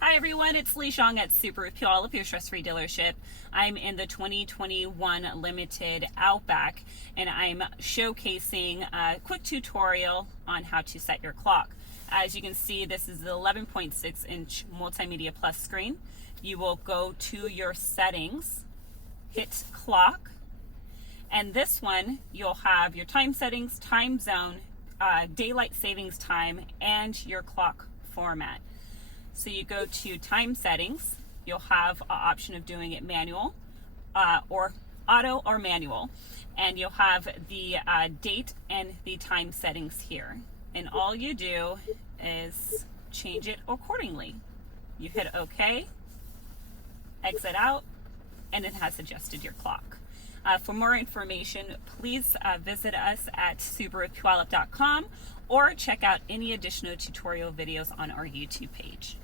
Hi everyone, it's Lee Shong at Subaru Puyallup, your stress-free dealership. I'm in the 2021 Limited Outback and I'm showcasing a quick tutorial on how to set your clock. As you can see, this is the 11.6-inch Multimedia Plus screen. You will go to your settings, hit clock, and this one you'll have your time settings, time zone, daylight savings time, and your clock format. So you go to time settings, you'll have an option of doing it manual or auto or manual, and you'll have the date and the time settings here. And all you do is change it accordingly. You hit OK, exit out, and it has adjusted your clock. For more information, please visit us at SubaruPuyallup.com or check out any additional tutorial videos on our YouTube page.